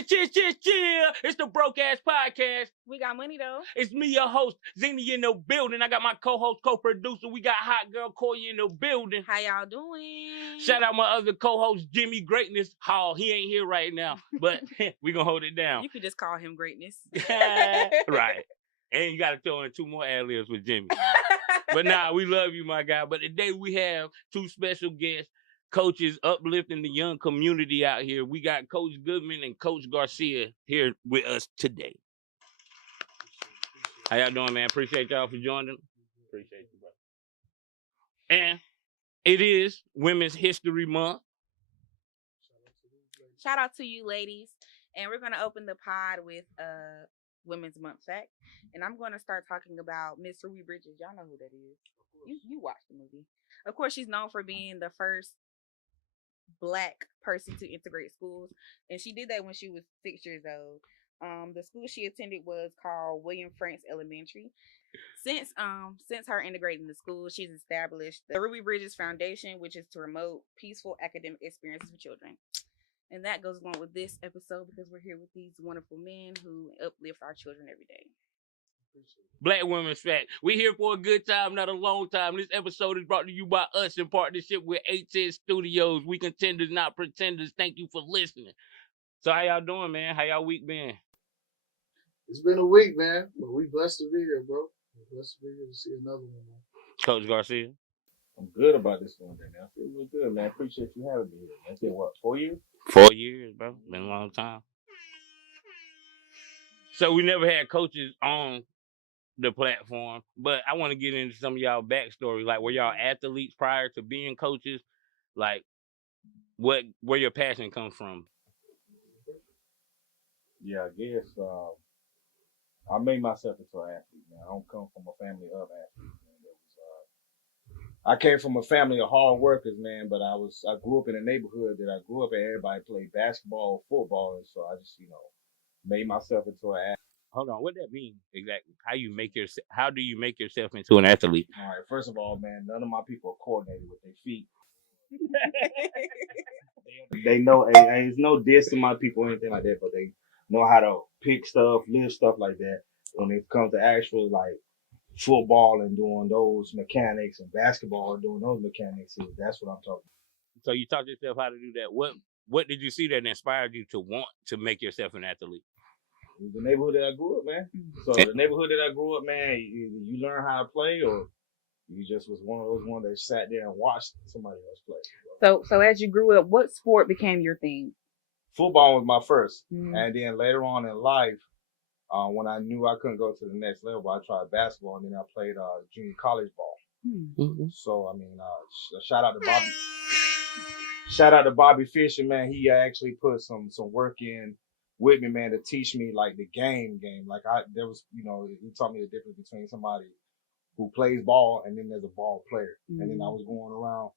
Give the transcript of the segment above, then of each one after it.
Chill. It's the Broke Ass Podcast. We got money though. It's me, your host, Zinni in the building. I got my co-host, co-producer. We got HotGaylCoya in the building. How y'all doing? Shout out my other co-host, Jimmy Greatness Hall. He ain't here right now, but we gonna hold it down. You could just call him Greatness. Right. And you gotta throw in 2 more ad-libs with Jimmy. But nah, we love you, my guy. But today we have 2 special guests. Coaches uplifting the young community out here. We got Coach Goodman and Coach Garcia here with us today. How y'all doing, man? Appreciate y'all for joining. Appreciate you, bro. And it is Women's History Month. Shout out to you, ladies. And we're going to open the pod with Women's Month fact. And I'm going to start talking about Miss Ruby Bridges. Y'all know who that is. You watched the movie. Of course, she's known for being the first Black person to integrate schools, and she did that when she was 6 years old. The school she attended was called William Franks Elementary. Since her integrating the school, she's established the Ruby Bridges Foundation, which is to promote peaceful academic experiences for children. And that goes along with this episode because we're here with these wonderful men who uplift our children every day. Black Women's Fact. We here for a good time, not a long time. This episode is brought to you by us in partnership with A10 Studios. We contenders, not pretenders. Thank you for listening. So how y'all doing, man? How y'all week been? It's been a week, man. But we blessed to be here, bro. We're blessed to be here to see another one, man. Coach Garcia? I'm good about this one, man. I feel real good, man. Appreciate you having me here. That's been, what, 4 years? 4 years, bro. Been a long time. So we never had coaches on the platform, but I want to get into some of y'all backstory. Like, were y'all athletes prior to being coaches? Like, where your passion comes from? Yeah, I guess I made myself into an athlete, man. I don't come from a family of athletes, man. I came from a family of hard workers, man, but I grew up in a neighborhood that I grew up in. Everybody played basketball, football, and so I just, made myself into an athlete. Hold on, what that mean exactly? How do you make yourself into an athlete? All right, first of all, man, none of my people are coordinated with their feet. They know, there's no diss to my people or anything like that, but they know how to pick stuff, lift stuff like that. When it comes to actual like football and doing those mechanics and basketball and doing those mechanics, that's what I'm talking about. So you taught yourself how to do that. What did you see that inspired you to want to make yourself an athlete? The neighborhood that I grew up, man. So the neighborhood that I grew up, man, you learn how to play, or you just was one of those ones that sat there and watched somebody else play. So as you grew up, what sport became your thing? Football was my first, and then later on in life, when I knew I couldn't go to the next level, I tried basketball, and then I played junior college ball. So I mean, shout out to Bobby. Shout out to Bobby Fisher, man. He actually put some work in with me, man, to teach me like the game. Like he taught me the difference between somebody who plays ball and then there's a ball player. And then I was going around,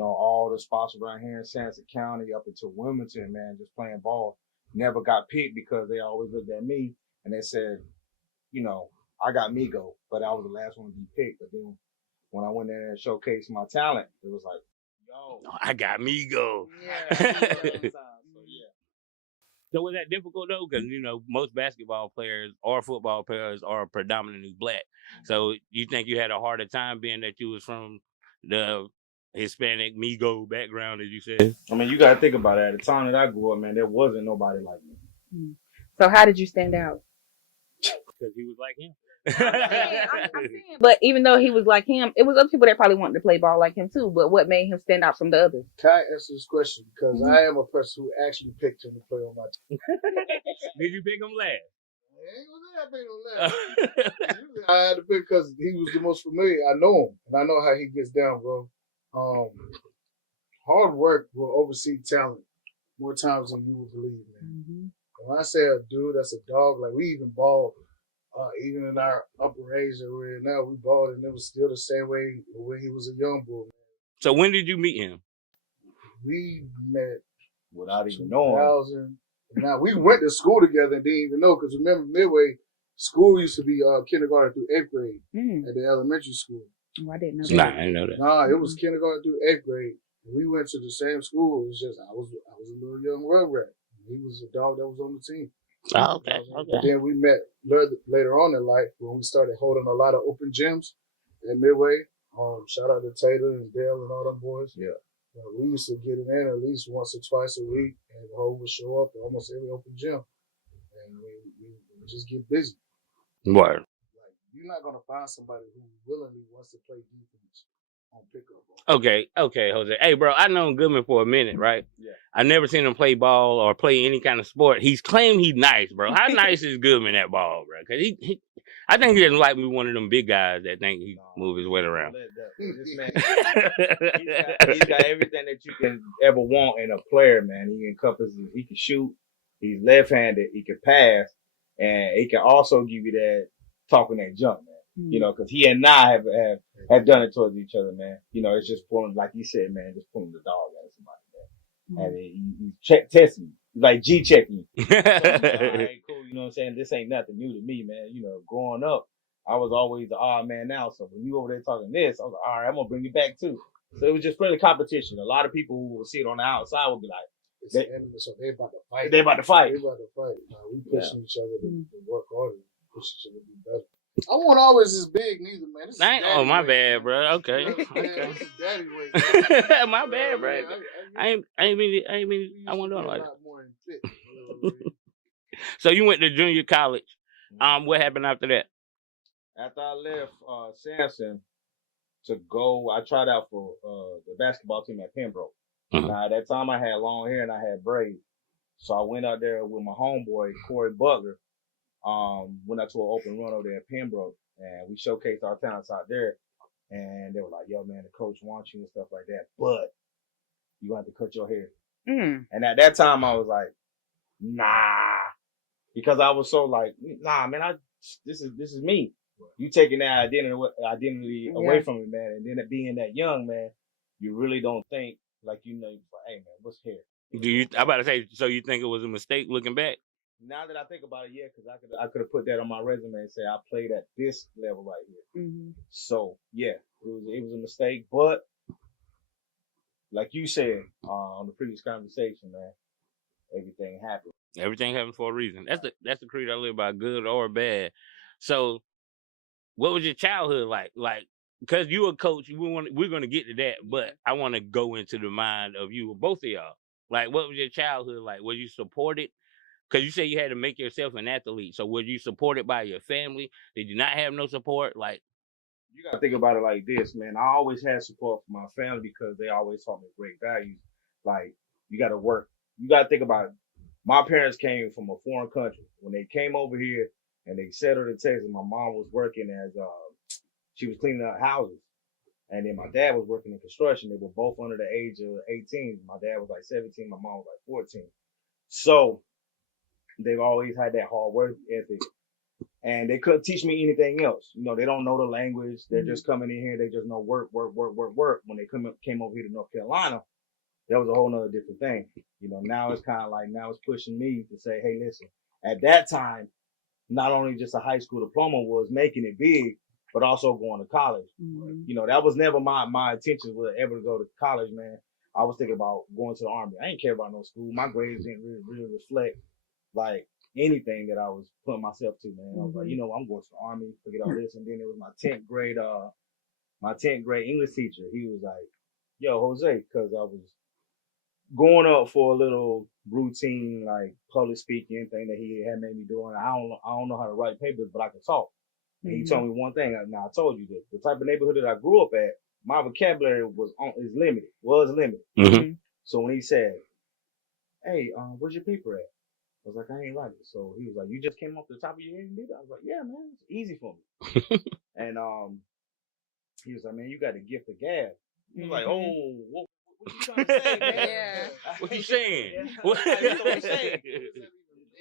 all the spots around here in Sanford County up into Wilmington, man, just playing ball. Never got picked because they always looked at me and they said, I got Migo, but I was the last one to be picked. But then when I went in there and showcased my talent, it was like, yo, I got Migo. Yeah. So was that difficult though? Because most basketball players or football players are predominantly Black. So you think you had a harder time being that you was from the Hispanic Migo background, as you said? I mean, you got to think about it. At the time that I grew up, man, there wasn't nobody like me. So how did you stand out? Because he was like him. I'm saying, but even though he was like him, it was other people that probably wanted to play ball like him too. But what made him stand out from the others? Can I answer this question? Because I am a person who actually picked him to play on my team. Did you pick him last? I picked him last. I had to pick because he was the most familiar. I know him, and I know how he gets down, bro. Hard work will oversee talent more times than you would believe, man. When I say a dude, that's a dog. Like, we even balled. Even in our upper age that we're in now, we balled, and it was still the same way when he was a young boy. So when did you meet him? We met without even knowing. Now, we went to school together and didn't even know, because remember, Midway, school used to be kindergarten through 8th grade at the elementary school. Oh, I didn't know that. Nah, I didn't know that. Nah, it was kindergarten through 8th grade. We went to the same school. It was just I was a little young rugrat. He was a dog that was on the team. Oh, okay. And then we met later on in life when we started holding a lot of open gyms at Midway. Shout out to Tater and Dale and all them boys. Yeah. We used to get it in at least once or twice a week, and Ho would show up at almost every open gym. And we just get busy. Word. Like, you're not going to find somebody who willingly wants to play defense on pickup. Okay, Jose. Hey, bro, I known Goodman for a minute, right? Yeah. I never seen him play ball or play any kind of sport. He's claimed he's nice, bro. How nice is Goodman at ball, bro? Because I think he doesn't like me one of them big guys that think he move his weight around. This man, he's got everything that you can ever want in a player, man. He encompasses, he can shoot, he's left-handed, he can pass, and he can also give you that talking that junk, man. You know, because he and I have done it towards each other, man. You know, it's just pulling, like you said, man, just pulling the dog out of somebody, man. And he's testing you. He's like G-checking you. So, all right, cool. You know what I'm saying? This ain't nothing new to me, man. You know, growing up, I was always the odd man out. So when you over there talking this, I was like, all right, I'm going to bring you back too. So it was just friendly competition. A lot of people who will see it on the outside will be like, so they're about to fight. They're about to fight. We pushing each other to work harder, push each other to be better. I won't always as big neither, man. Oh, my weight, bad, man. bro. Okay. This is daddy weight. My bad, bro. I ain't mean. I want to do it like that. So you went to junior college. What happened after that? After I left Samson to go, I tried out for the basketball team at Pembroke. Mm-hmm. Now at that time I had long hair and I had braids, so I went out there with my homeboy Corey Butler. Went out to an open run over there at Pembroke, and we showcased our talents out there. And they were like, "Yo, man, the coach wants you and stuff like that, but you gonna have to cut your hair." And at that time, I was like, "Nah," because I was so like, "Nah, man, this is me." You taking that identity away from me, man, and then being that young, man, you really don't think like hey, man, what's hair? I'm about to say, so you think it was a mistake looking back? Now that I think about it, yeah, because I could have put that on my resume and say I played at this level right here. So yeah, it was a mistake, but like you said on the previous conversation, man, everything happened. Everything happens for a reason. That's the creed I live by, good or bad. So, what was your childhood like? Like, because you a coach, we're gonna get to that, but I want to go into the mind of you, both of y'all. Like, what was your childhood like? Was you supported? Because you say you had to make yourself an athlete. So were you supported by your family? Did you not have no support? Like, you got to think about it like this, man. I always had support from my family because they always taught me great values. Like, you got to work. You got to think about it. My parents came from a foreign country. When they came over here and they settled in Texas, my mom was working as, she was cleaning up houses. And then my dad was working in construction. They were both under the age of 18. My dad was like 17. My mom was like 14. So they've always had that hard work ethic, and they couldn't teach me anything else. You know, they don't know the language. They're just coming in here. They just know work. When they came over here to North Carolina, that was a whole nother different thing. You know, now it's kind of like, now it's pushing me to say, hey, listen, at that time, not only just a high school diploma was making it big, but also going to college. You know, that was never my intention was ever to go to college, man. I was thinking about going to the Army. I didn't care about no school. My grades didn't really reflect like anything that I was putting myself to, man. I was like, I'm going to the Army, forget all this. And then it was my 10th grade English teacher. He was like, yo, Jose, because I was going up for a little routine, like public speaking thing that he had made me do. And I don't know how to write papers, but I can talk. And he told me one thing. Now I told you this, the type of neighborhood that I grew up at, my vocabulary was limited. So when he said, hey, where's your paper at? I was like, I ain't writing. So he was like, you just came off the top of your head and did it? I was like, yeah, man, it's easy for me. And he was like, man, you got a gift of gab. He was like, oh, what you trying to say, man? Yeah. What you saying? What you saying?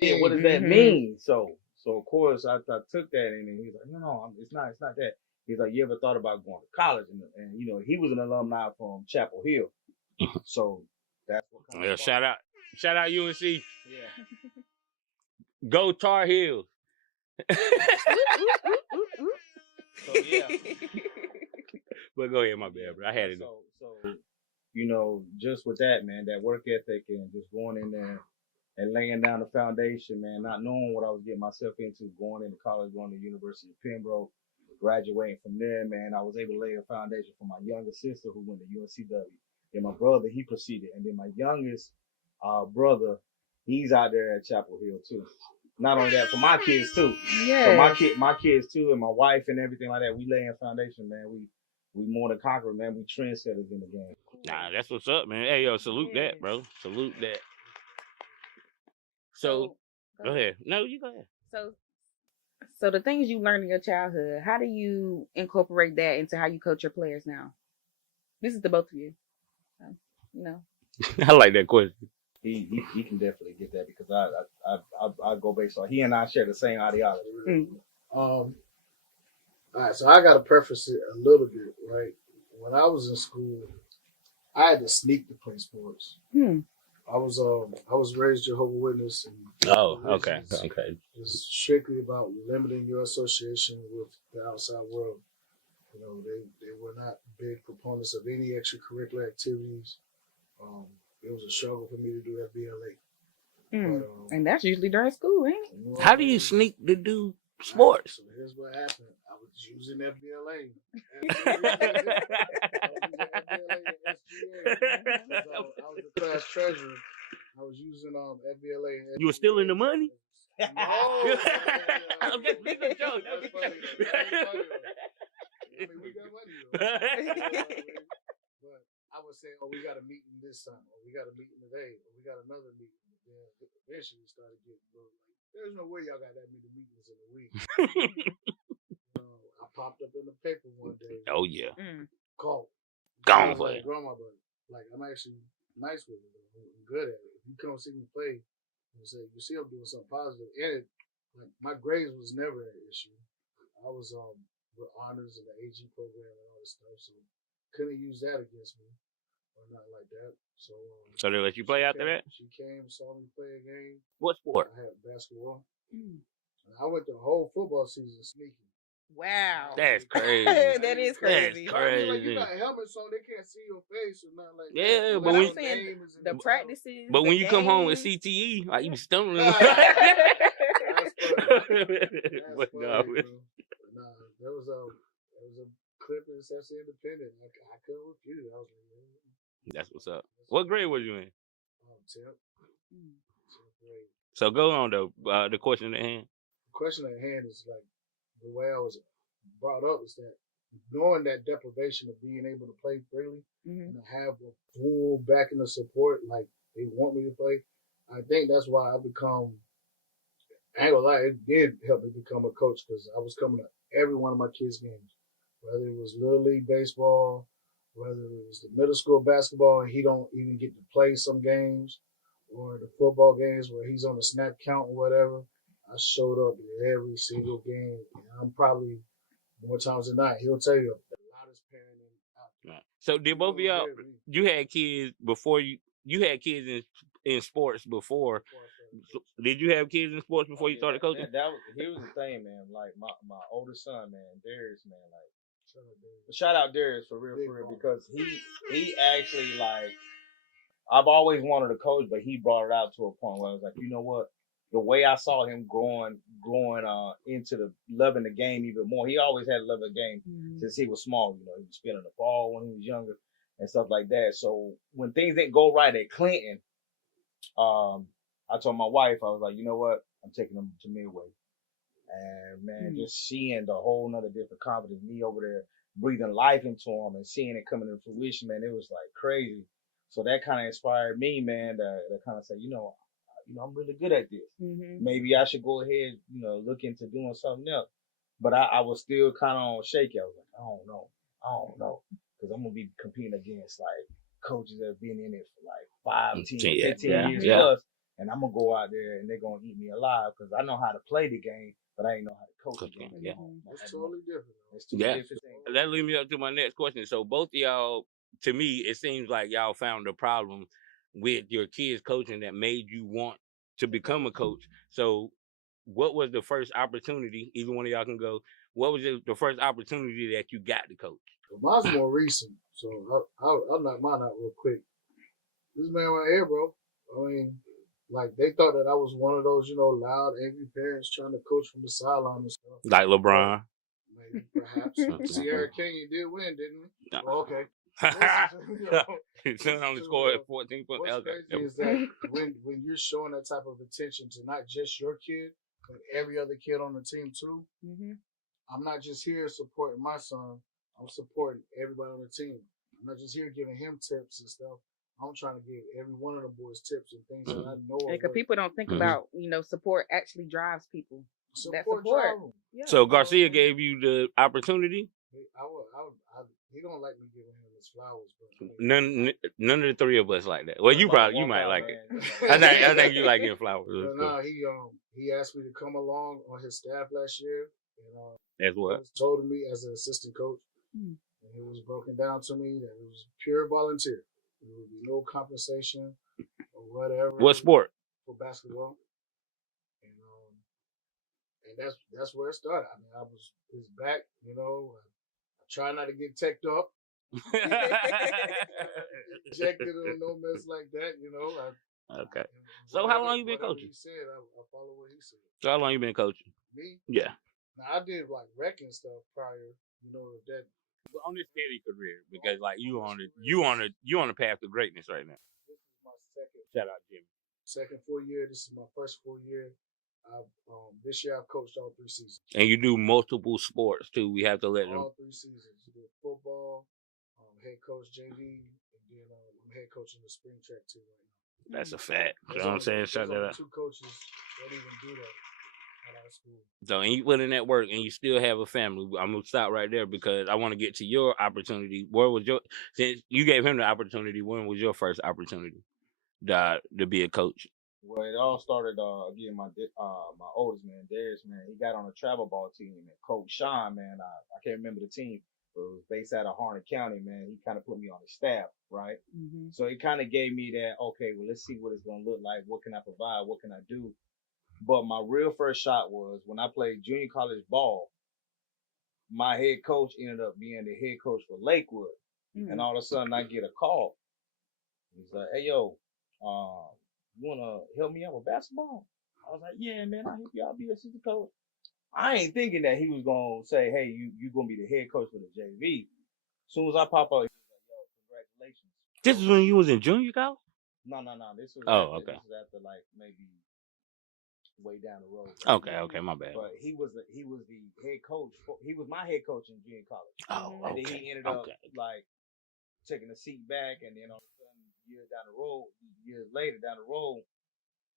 Yeah, what does that mean? So of course I took that and he was like, no, it's not that. He's like, you ever thought about going to college? And he was an alumni from Chapel Hill. So that's what kind of shout out UNC. Yeah. Go Tar Heels. So yeah. But go ahead, my bad, bro. I had it. So just with that, man, that work ethic and just going in there and laying down the foundation, man, not knowing what I was getting myself into, going into college, going to the University of Pembroke, graduating from there, man. I was able to lay a foundation for my younger sister who went to UNCW. Then my brother, he proceeded. And then my youngest brother, he's out there at Chapel Hill too. Not only that, for my kids too. Yeah. So my kids too, and my wife and everything like that, we laying foundation, man. We more than conquerors, man. We trendsetters in the game. Nah, that's what's up, man. Hey, yo, salute that, bro. Salute that. So, go ahead. No, you go ahead. So the things you learned in your childhood, how do you incorporate that into how you coach your players now? This is the both of you. I like that question. He can definitely get that because I go based on he and I share the same ideology. All right, so I gotta preface it a little bit, right? When I was in school, I had to sneak to play sports. I was raised Jehovah's Witness, and okay. It's strictly about limiting your association with the outside world. You know, they were not big proponents of any extracurricular activities. It was a struggle for me to do FBLA. But, and that's usually during school, ain't it? You know How do you sneak to do sports? So here's what happened. I was using FBLA. I was the class treasurer. I was using FBLA. You were stealing the money? No. I'm just making a joke. That's funny. I mean, we got money though. But I would say, we got a meeting this time, or we got a meeting today, or we got another meeting. Then eventually we started getting like, there's no way y'all got that many meetings in a week. I popped up in the paper one day. Oh yeah. Caught. Gone for it. Grandma, but like I'm actually nice with it. I'm good at it. If you come see me play, you say you see I'm doing something positive. And like my grades was never an issue. I was with honors in the AG program and all this stuff, so couldn't use that against me or nothing like that. So they let you play after that? She came, saw me play a game. What sport? I had basketball. And I went the whole football season sneaking. Wow. That's crazy. That is crazy. That's crazy. Like, you got helmets on, they can't see your face or nothing like that. Yeah, But but when when I'm saying the practices. But when you come home with games. CTE, like you stumbling. That's funny. But no. There was a clip in Sesame Independent. I couldn't refute it. I was like, That's what's up. What grade was you in? 10th grade. So go on though. The question at hand. The question at hand is like the way I was brought up is that knowing that deprivation of being able to play freely and to have a full backing of support, like they want me to play. I think that's why I become. I ain't gonna lie, it did help me become a coach because I was coming to every one of my kids' games, whether it was Little League baseball, whether it was the middle school basketball and he don't even get to play some games, or the football games where he's on the snap count or whatever. I showed up in every single game, and I'm probably more times than not. He'll tell you the loudest parent out there. Right. So did both of y'all? You had kids before you had kids in sports before. So did you have kids in sports before you started coaching? Here was the thing, man. Like my oldest son, man, Darius, man, like shout out Darius for real, because he actually like I've always wanted to coach, but he brought it out to a point where I was like, you know what? The way I saw him growing into the loving the game even more. He always had love of the game since he was small. You know, he was spinning the ball when he was younger and stuff like that. So when things didn't go right at Clinton, I told my wife, I was like, you know what? I'm taking him to Midway. And man, just seeing the whole nother different confidence, me over there breathing life into him and seeing it coming to fruition, man, it was like crazy. So that kind of inspired me, man, to kind of say, you know, I'm really good at this. Maybe I should go ahead, you know, look into doing something else. But I was still kind of on shaky. I was like, I don't know. Because I'm going to be competing against, like, coaches that have been in it for, like, 5, 10, 15 years plus. And I'm going to go out there and they're going to eat me alive because I know how to play the game, but I ain't know how to coach the game. Yeah. It's totally different. It's two different things. That leads me up to my next question. So both of y'all, to me, it seems like y'all found a problem with your kids coaching that made you want to become a coach. So what was the first opportunity? Either one of y'all can go. What was the first opportunity that you got to coach? Well, mine's more recent, so I'll knock mine out real quick. This man right here, bro. I mean, like they thought that I was one of those, loud, angry parents trying to coach from the sideline and stuff. Like LeBron. Maybe, perhaps. Sierra King did win, didn't he? No. Well, okay. His son only scored 14 points. What's crazy is that when you're showing that type of attention to not just your kid, but every other kid on the team too, I'm not just here supporting my son. I'm supporting everybody on the team. I'm not just here giving him tips and stuff. I'm trying to give every one of the boys tips and things that I know. Because people don't think about, support actually drives people. Support. Yeah. So Garcia gave you the opportunity? He don't like me giving him his flowers, but none of the three of us like that. Well, you might like it. I think you like getting flowers. But no, he asked me to come along on his staff last year, and as what? He was told to me as an assistant coach, and it was broken down to me that it was pure volunteer. There would be no compensation or whatever. What sport? For basketball, and that's where it started. I mean, I was his back, I try not to get teched up. Ejected or no mess like that, Okay. So how long you been coaching? He said, I follow what he said. So how long you been coaching? Me? Yeah. Now I did like rec and stuff prior, that. But on this steady career, because like you on a path to greatness right now. This is my second. Shout out Jimmy. Second full year. This is my first full year. This year I've coached all 3 seasons. And you do multiple sports too. We have to let them. All 3 seasons. You did football, head coach JV, and then I'm head coach in the spring track too right now. That's a fact. You know what I'm saying? Shout that out. 2 coaches that even do that at our school. So, and you put in that work, and you still have a family. I'm gonna stop right there because I want to get to your opportunity. Since you gave him the opportunity, when was your first opportunity to be a coach? Well, it all started again. My oldest man, Darius, man, he got on a travel ball team, and Coach Sean, man, I can't remember the team, but it was based out of Harnett County, man. He kind of put me on his staff, right? So it kind of gave me that, okay, well, let's see what it's gonna look like. What can I provide? What can I do? But my real first shot was when I played junior college ball. My head coach ended up being the head coach for Lakewood, and all of a sudden I get a call. He's like, "Hey, yo, you want to help me out with basketball?" I was like, "Yeah, man, I'll help you. I'll be assistant coach." I ain't thinking that he was going to say, "Hey, you going to be the head coach for the JV." As soon as I pop up, he was like, "Yo, congratulations." This is when you was in junior college? No. This was okay. This was after like maybe way down the road. Okay, my bad. But he was the head coach. He was my head coach in junior college. Oh, and then he ended up like taking a seat back, and then all of a sudden, years later down the road,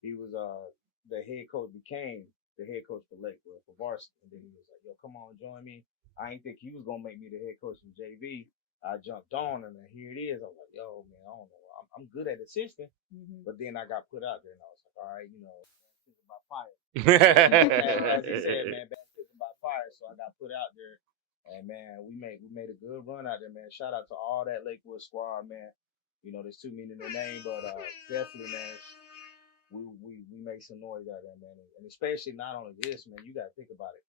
he was the head coach became the head coach for Lakewood for varsity, and then he was like, "Yo, come on, join me." I didn't think he was gonna make me the head coach from JV. I jumped on, and then here it is. I was like, "Yo, man, I don't know. I'm good at assistant," but then I got put out there, and I was like, "All right, baptism by fire." As he said, man, baptism by fire. So I got put out there, and man, we made a good run out there, man. Shout out to all that Lakewood squad, man. There's too many in their name, but definitely, man, we made some noise out there, man, and especially not only this, man. You got to think about it.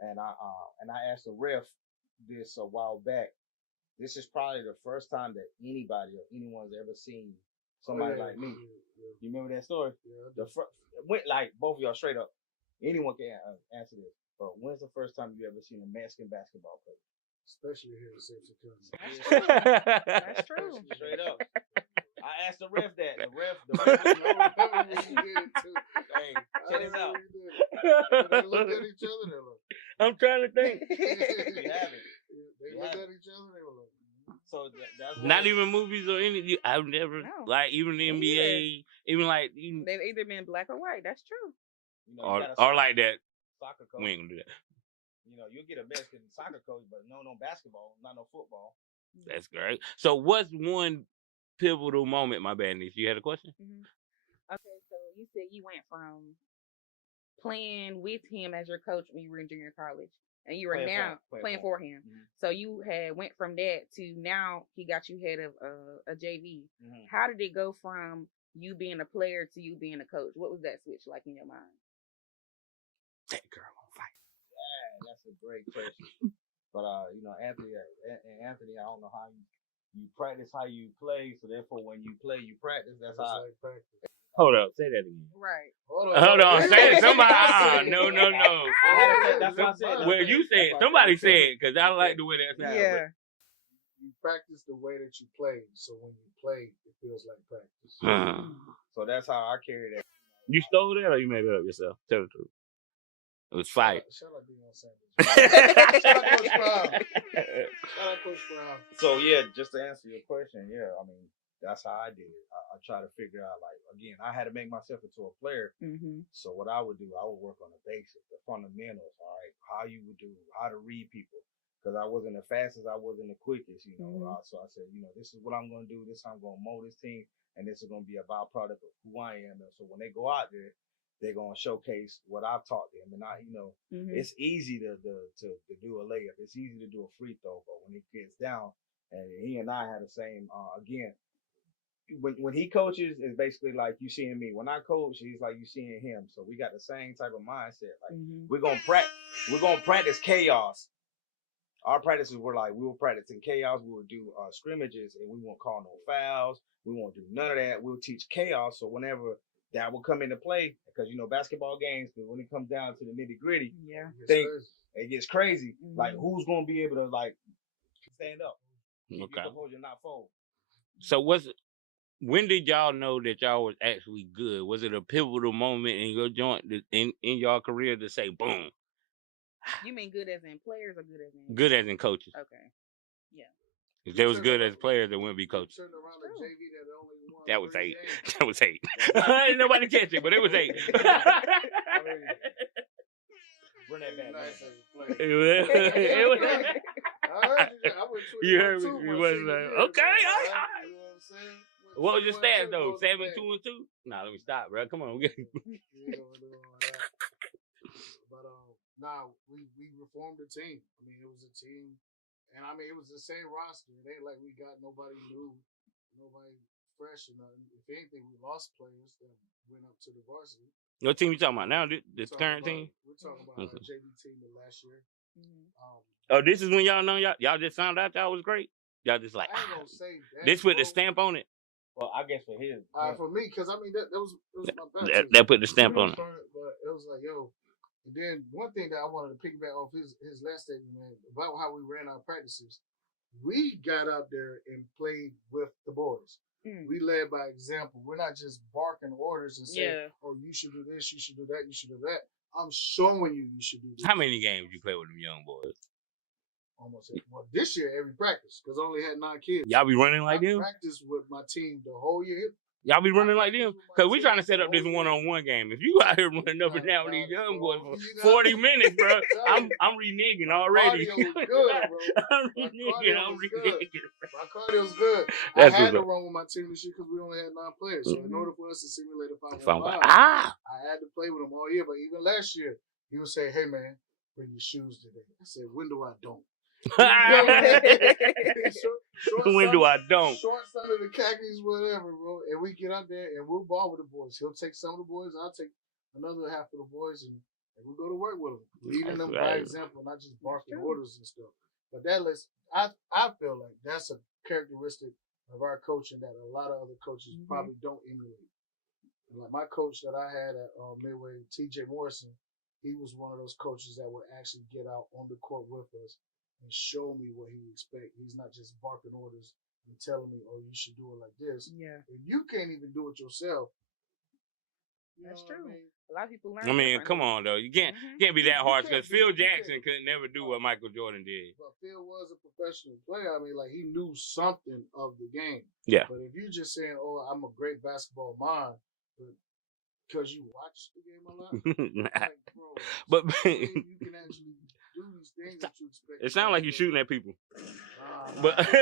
And I asked the ref this a while back. This is probably the first time that anybody or anyone's ever seen somebody like me. Yeah. You remember that story? Yeah. Went like both of y'all straight up. Anyone can answer this. But when's the first time you ever seen a Mexican basketball player? Especially here in Central County. That's true. Straight up. I asked the ref that. The ref did it too. Hey, check this out. They looked at each other. They looked. I'm trying to think. You have it. They looked at each other. They were like. So that's not even movies or anything. I've never like even the NBA, even like they've either been black or white. That's true. Or like that. Soccer coach. We ain't gonna do that. You'll get a Mexican soccer coach, but no basketball, not no football. That's great. So what's one pivotal moment? My bad, niece. You had a question? Okay, so you said you went from playing with him as your coach when you were in junior college. And you were playing for him. So you had went from that to now he got you head of a JV. How did it go from you being a player to you being a coach? What was that switch like in your mind? That girl on fire. Yeah, that's a great question. But Anthony, I don't know how you practice how you play. So therefore, when you play, you practice. That's how I practice. Hold up, say that again. Right. Hold on, say it. Somebody. No. That's what I said. Well, you said somebody said because I like the way that sounds. Yeah. You practice the way that you play, so when you play, it feels like practice. So that's how I carry that. You stole that or you made it up yourself? Tell the truth. It was fire. Shout out Deion Sanders. Shout out Coach Brown. Shout out Coach Brown. So yeah, just to answer your question, yeah, I mean that's how I did it. I try to figure out like again, I had to make myself into a player. Mm-hmm. So what I would do, I would work on the basics, the fundamentals. All right, how you would do, how to read people, because I wasn't the fastest, I wasn't the quickest. You know, so I said, you know, this is what I'm gonna do. This is how I'm gonna mold this team, and this is gonna be a byproduct of who I am. And so when they go out there, they're gonna showcase what I've taught them. And I, you know, it's easy to do a layup. It's easy to do a free throw, but when it gets down, and he and I had the same again. When he coaches, it's basically like you seeing me. When I coach, he's like you seeing him. So we got the same type of mindset. Like we're gonna practice chaos. Our practices were like we were practicing chaos. We would do scrimmages, and we won't call no fouls. We won't do none of that. We'll teach chaos. So whenever that will come into play, because you know basketball games, when it comes down to the nitty gritty, it gets crazy. Like who's gonna be able to like stand up? Okay. Hold your not fold. So when did y'all know that y'all was actually good? Was it a pivotal moment in your joint in your career to say boom? You mean good as in players or good as in? Good as in coaches. Okay. Yeah. If they was good as players, they wouldn't be coaches. That was 8. That was 8. Ain't nobody catch it, but it was 8. Run that back. It was. You heard me. It was like, okay, all right. What was your stats though? 7, 2, and 2? Nah, let me stop, bro. Come on. But nah, we reformed the team. I mean, it was a team, and I mean it was the same roster. It ain't like we got nobody new, nobody fresh, and if anything, we lost players that went up to the varsity. What team you talking about now? This current team? We're talking about our JV team the last year. Oh, this is when y'all know y'all just found out y'all was great. Y'all just like I ain't gonna say that, this with the stamp on it. Well, I guess for his. For me, because I mean that was my best. That put the stamp on it. But it was like, yo. And then one thing that I wanted to piggyback off his last statement, man, about how we ran our practices. We got out there and played with the boys. We led by example. We're not just barking orders and saying, "Oh, you should do this, you should do that, you should do that." I'm showing you should do this. How many games you play with them young boys? Almost this year, every practice, because I only had 9 kids. Y'all be running like them? I practiced with my team the whole year. Y'all be running like them? Because we trying to set up this one-on-one game. If you out here running up and down with these young boys for 40 minutes, bro, I'm reneging already. My cardio was good, bro. I'm reneging. My cardio's good. I had to run with my team this year because we only had 9 players. So in order for us to simulate a 5-on-5, I had to play with them all year. But even last year, he would say, "Hey, man, bring your shoes today." I said, "When do I don't?" When do I don't? Shorts under the khakis, whatever, bro. And we get out there and we'll ball with the boys. He'll take some of the boys. I'll take another half of the boys, and we'll go to work with them, leading them by example, not just barking orders and stuff. But I feel like that's a characteristic of our coaching that a lot of other coaches probably don't emulate. Like my coach that I had at Midway, TJ Morrison, he was one of those coaches that would actually get out on the court with us and show me what he expects. He's not just barking orders and telling me, "Oh, you should do it like this." Yeah. If you can't even do it yourself, that's true. A lot of people learn. I mean, come on though. You can't be that harsh because Phil Jackson could never do what Michael Jordan did. But Phil was a professional player. I mean, like he knew something of the game. Yeah. But if you're just saying, "Oh, I'm a great basketball mind," because you watch the game a lot, like, bro, but you can actually do these things that you expect. It sounds like you're shooting at people. But don't do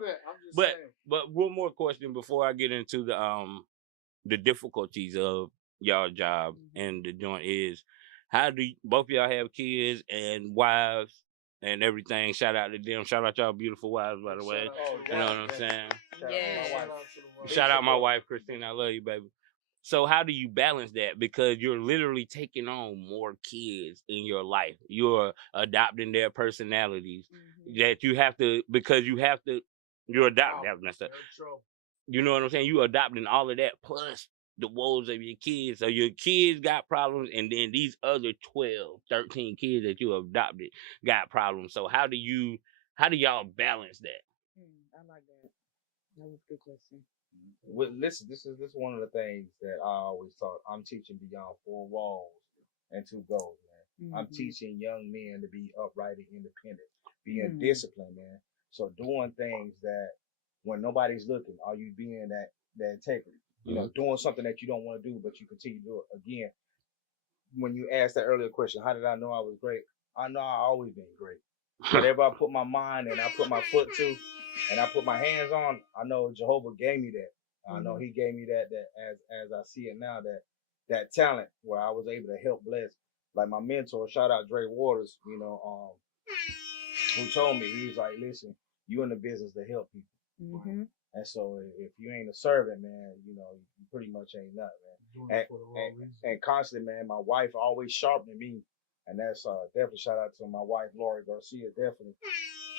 that. I'm just saying. But one more question before I get into the difficulties of y'all job and the joint is, how do both of y'all have kids and wives and everything? Shout out to them. Shout out y'all beautiful wives, by the way. You know what I'm saying? Yeah. Shout out my wife, Christine. I love you, baby. So how do you balance that? Because you're literally taking on more kids in your life. You're adopting their personalities that you have to, because you have to, you're adopting. That was messed up. You know what I'm saying? You adopting all of that plus the woes of your kids. So your kids got problems, and then these other 12, 13 kids that you adopted got problems. So how do y'all balance that? I like that. That was a good question. Well, listen, this is one of the things that I always taught. I'm teaching beyond 4 walls and 2 goals, man. I'm teaching young men to be upright and independent, being disciplined, man. So doing things that when nobody's looking, are you being that integrity? You know, doing something that you don't want to do, but you continue to do it. Again, when you asked that earlier question, how did I know I was great? I know I always been great. Whatever I put my mind and I put my foot to, and I put my hands on, I know Jehovah gave me that. I know He gave me that as I see it now, that talent where I was able to help bless. Like my mentor, shout out Dre Waters, you know, who told me, he was like, listen, you in the business to help people. And so if you ain't a servant, man, you know, you pretty much ain't nothing, man. And constantly, man, my wife always sharpening me. And that's definitely shout out to my wife, Lori Garcia, definitely.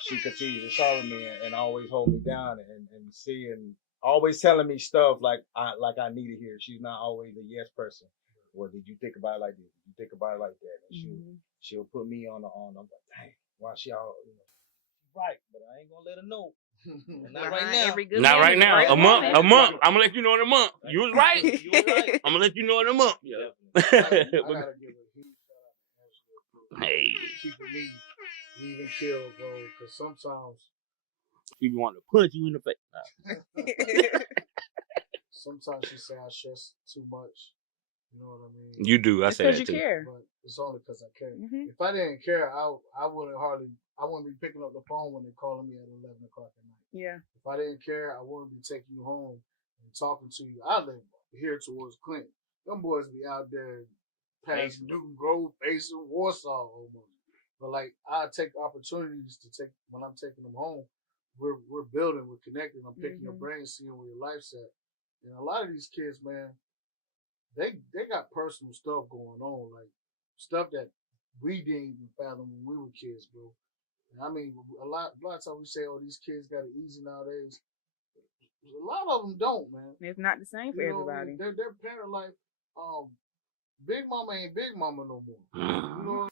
She continues to sharpen me and always hold me down and always telling me stuff like I need to hear. She's not always a yes person. Well, did you think about it like this? Did you think about it like that? And she'll put me on. I'm like, dang, why she all, you know, she's right, but I ain't gonna let her know. Not right now. Not right now. A month. I'm gonna let you know in a month. You was right. You was right. I'm gonna let you know in a month. Yeah. I gotta give a huge shout out to Ashley. Hey. Keeping me even killed, bro. Because sometimes she want to punch you in the face. Sometimes she say I stress too much. You know what I mean? You do. I say that too. Because you care. But it's only because I care. If I didn't care, I wouldn't be picking up the phone when they're calling me at 11 o'clock at night. Yeah. If I didn't care, I wouldn't be taking you home and talking to you. I live here towards Clinton. Them boys be out there past Newton Grove, Basin, Warsaw almost. But like I take opportunities to take when I'm taking them home. We're building, we're connecting. I'm picking your brain, seeing where your life's at. And a lot of these kids, man, they got personal stuff going on, like stuff that we didn't even fathom when we were kids, bro. And I mean, a lot of times we say, "Oh, these kids got it easy nowadays." A lot of them don't, man. It's not the same for everybody. Their parent life, Big Mama ain't Big Mama no more. You know.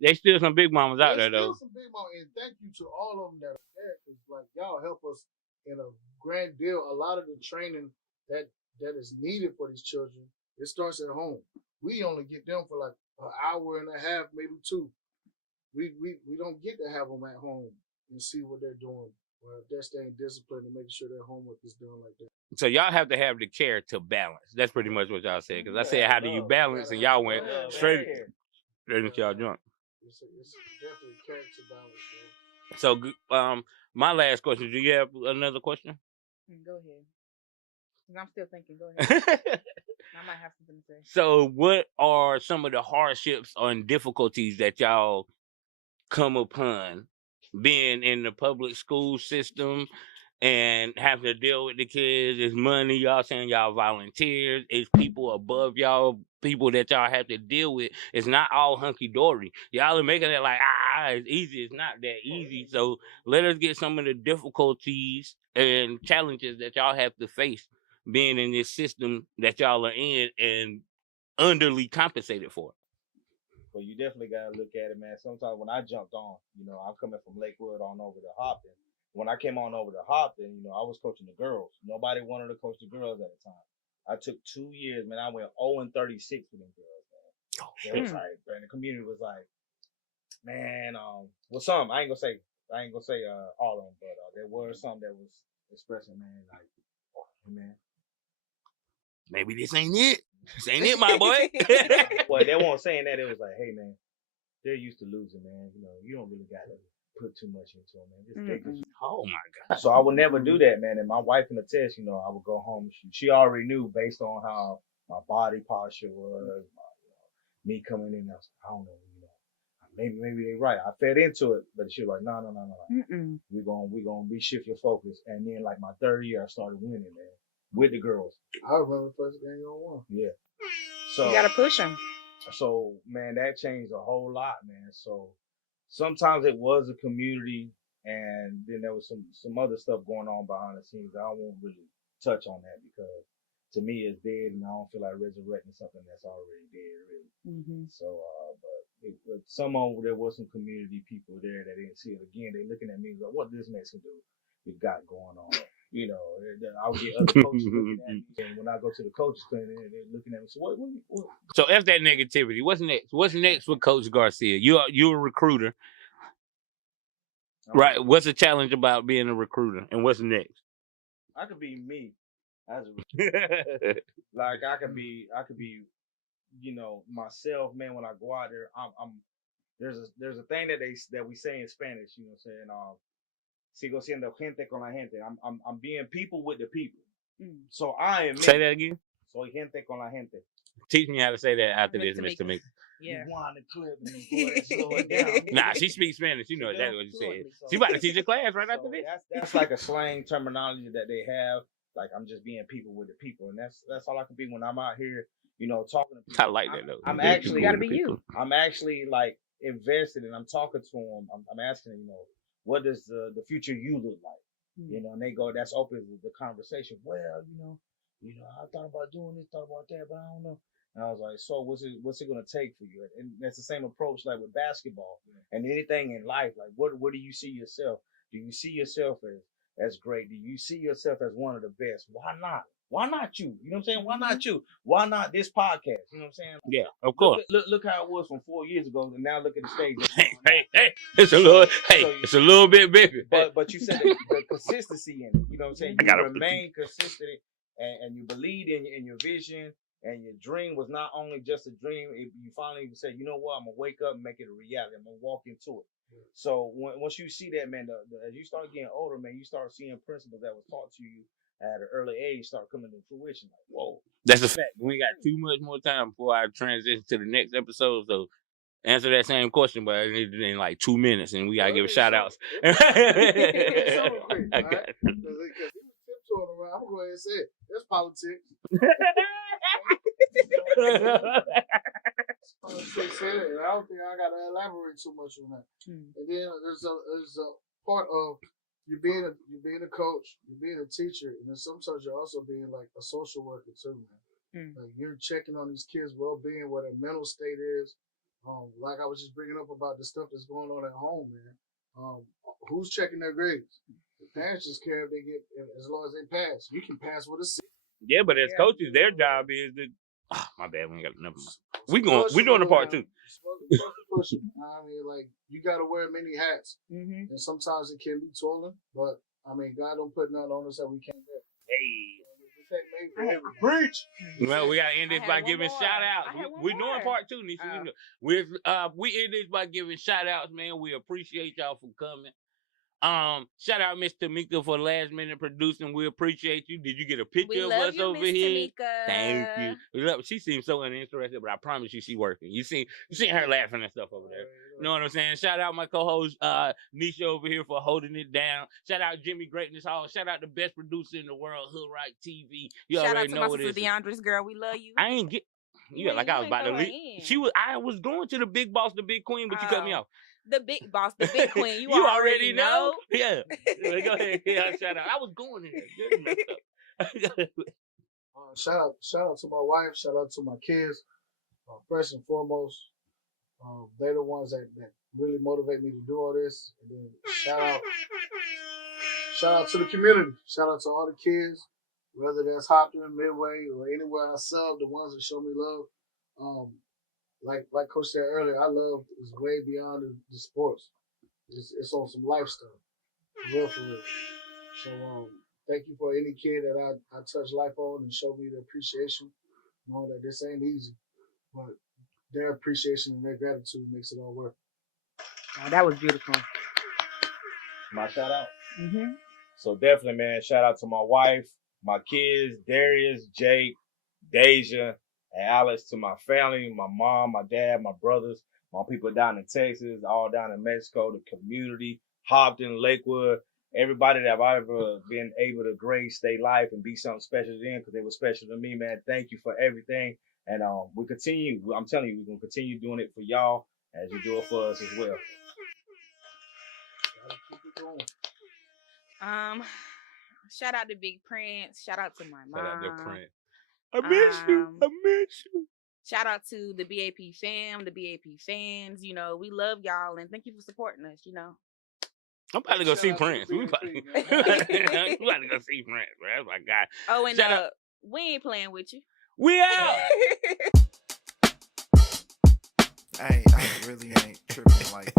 There's still some big mamas out there, though. There's still some big mamas, and thank you to all of them that are there, because like y'all help us in a grand deal. A lot of the training that is needed for these children, it starts at home. We only get them for like an hour and a half, maybe 2. We don't get to have them at home and see what they're doing. Or if they're staying disciplined and making sure their homework is done like that. So y'all have to have the care to balance. That's pretty much what y'all said. Because I said, how do you balance? And y'all went straight into y'all joint. It's definitely character balance, bro. So, my last question. Do you have another question? Go ahead. I'm still thinking. Go ahead. I might have something to say. So, what are some of the hardships and difficulties that y'all come upon being in the public school system and having to deal with the kids? It's money. Y'all saying y'all volunteers. It's people above y'all, people that y'all have to deal with. It's not all hunky-dory. Y'all are making it like, it's easy. It's not that easy. So let us get some of the difficulties and challenges that y'all have to face being in this system that y'all are in and underly compensated for. Well, you definitely got to look at it, man. Sometimes when I jumped on, you know, I'm coming from Lakewood on over to Hopton. When I came on over to Hopton, you know, I was coaching the girls. Nobody wanted to coach the girls at the time. I took 2 years, man. I went 0-36 with them girls, man. So it was like, man, the community was like, man, well, some, I ain't gonna say all of them, but there were some that was expressing, man, like, hey, man, maybe this ain't it. This ain't it, my boy. Well, they weren't saying that. It was like, hey, man, they're used to losing, man. You know, you don't really got to put too much into them, man. Just take it. Oh, my God. So I would never do that, man. And my wife in the test, you know, I would go home. She already knew based on how my body posture was, me coming in. I was like, I don't know, you know, maybe they're right. I fed into it, but she was like, no. We're gonna shift your focus. And then like my 3rd year, I started winning, man, with the girls. I remember the first game you won. Yeah. So you gotta push them. So man, that changed a whole lot, man. So sometimes it was a community, and then there was some other stuff going on behind the scenes that I won't really touch on that because to me it's dead, and I don't feel like resurrecting something that's already dead, really. So, but there was some community people there that didn't see it again. They looking at me like, what this Mexican dude you got going on? You know, I'll get other coaches looking at me, and when I go to the coaches clinic, they're looking at me. So what? So F that negativity. What's next? What's next with Coach Garcia? You're a recruiter, right? What's the challenge about being a recruiter, and what's next? I could be me as a recruiter. Like I could be, you know, myself, man. When I go out there, there's a thing that we say in Spanish, you know, saying sigo siendo gente con la gente. I'm being people with the people. So I am. Say that again. Soy gente con la gente. Teach me how to say that after this, Mr. Mika. Yeah. You want to clip and go and slow it down. Nah, she speaks Spanish. You know exactly what you said. She about to teach a class right after this. That's like a slang terminology that they have. Like I'm just being people with the people, and that's all I can be when I'm out here, you know, talking to people. I like that though. I'm actually gotta be you. I'm actually like invested, and I'm talking to them. I'm asking them, you know, what does the future you look like? You know, and they go, that's open to the conversation. Well, you know, I thought about doing this, thought about that, but I don't know. And I was like, so what's it gonna take for you? And that's the same approach like with basketball and anything in life. Like what do you see yourself? Do you see yourself as great? Do you see yourself as one of the best? Why not? Why not you? You know what I'm saying? Why not you? Why not this podcast? You know what I'm saying? Yeah, of course. Look how it was from 4 years ago, and now look at the stage. Hey, it's a little bit bigger. But you said the consistency in it. You know what I'm saying? You remain consistent, and you believe in your vision, and your dream was not only just a dream. You finally said, you know what? I'm gonna wake up and make it a reality. I'm gonna walk into it. So once you see that, man, as you start getting older, man, you start seeing principles that was taught to you at an early age start coming to fruition. Like, whoa. That's a fact. We got too much more time before I transition to the next episode. So answer that same question, but I need it in like 2 minutes, and we gotta give a shout outs. I'm gonna go ahead and say it. There's politics. Politics in it, and I don't think I gotta elaborate too much on that. And then there's a part of you being a coach, you being a teacher, and then sometimes you're also being like a social worker too, man. Like you're checking on these kids' well-being, what their mental state is. Like I was just bringing up about the stuff that's going on at home, man. Who's checking their grades? The parents just care if they get, as long as they pass. You can pass with a C. Yeah, but as coaches, their job is to. Oh, my bad. We ain't got enough. We doing the part two. I mean, like you got to wear many hats, and sometimes it can be toiling. But I mean, God don't put nothing on us that we can't bear. Hey. Preach. Well, we gotta end this by giving shout outs. We're doing part two, Nisha. We end this by giving shout outs, man. We appreciate y'all for coming. Shout out Mr. Mika for last minute producing. We appreciate you. Did you get a picture of us over here? Mika. Thank you. She seems so uninterested, but I promise you, she working. You seen her laughing and stuff over there. You know what I'm saying? Shout out my co-host Nisha over here for holding it down. Shout out Jimmy Greatness Hall. Shout out the best producer in the world, Hood Right TV. You shout already out to know what it is. DeAndre's girl. We love you. I ain't get. Yeah, like I was about to leave. I was going to the big boss, the big queen, but you cut me off. The big boss, the big queen. You already know? Yeah. Go ahead. Yeah, shout out. I was going in there. Shout out to my wife. Shout out to my kids. First and foremost, they're the ones that really motivate me to do all this. And then shout out to the community. Shout out to all the kids, whether that's Hopton, Midway, or anywhere I sub, the ones that show me love. Like Coach said earlier, I love is way beyond the sports. It's on some lifestyle, real for real. So thank you for any kid that I touch life on and show me the appreciation, knowing that this ain't easy, but their appreciation and their gratitude makes it all worth it. Oh, that was beautiful. My shout out. So definitely, man, shout out to my wife, my kids, Darius, Jake, Deja, and Alex, to my family, my mom, my dad, my brothers, my people down in Texas, all down in Mexico, the community, Hopton, Lakewood, everybody that I've ever been able to grace their life and be something special to them because they were special to me, man. Thank you for everything. And we continue. I'm telling you, we're going to continue doing it for y'all as you do it for us as well. Shout out to Big Prince. Shout out to my mom. Shout out to Prince. I miss you. I miss you. Shout out to the BAP fam, the BAP fans. You know, we love y'all and thank you for supporting us. You know, I'm about to go see Prince. We about to go see Prince, bro. That's my guy. Oh, and we ain't playing with you. We out. I really ain't tripping like.